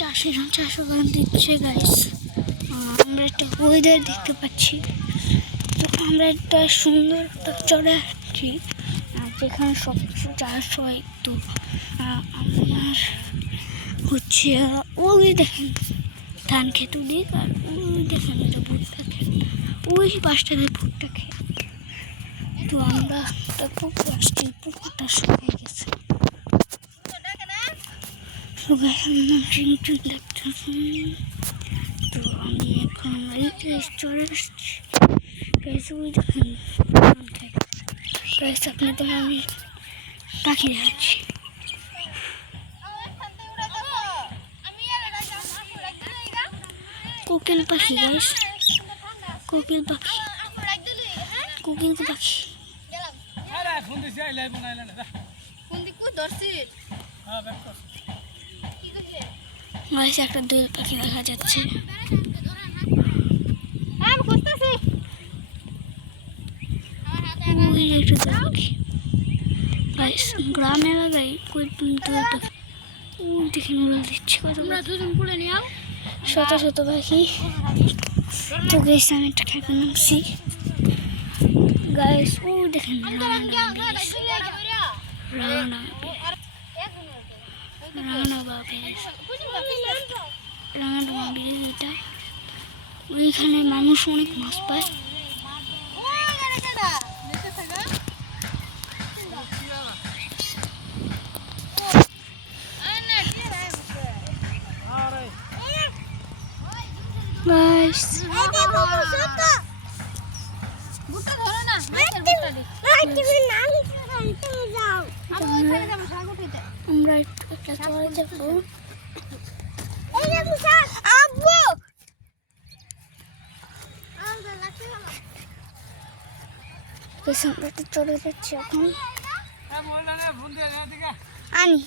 চাষিরা চাষাবাদ দিচ্ছে গাইস। আমরা একটা ওয়েদার দেখতে পাচ্ছি। তো আমরা একটা সুন্দর একটা চড়ে আসছি যেখানে সব কিছু চাষ হয়। তো আমার হচ্ছে ওই দেখেন ধান খেত দিক, আর ওই দেখেন এটা ভুট্টা খেত, ওই পাশটাতে ভুট্টা খেত। তো আমরা একটা পুকুর আসছি, পুকুরটা শুকিয়ে গেছে। তো আমি এখন চলে আসছি। আপনাদের আমি পাখি দেখাচ্ছি। কোকিল পাখি গাইস, কোকিল পাখি, কোকিল পাখি। একটা দোয়েল পাখি দেখা যাচ্ছে। গ্রাম এলাকায় দোয়েল পাখি দেখে উড়াল দিচ্ছে শত শত পাখি। তো গাইস আমি একটা খেতে নামছি গাইস। ও দেখেন এটা ওইখানে মানুষ অনেক মাছ পায়। আমরা একটা চলে যাবো। আমরা চলে যাচ্ছি এখন। আনি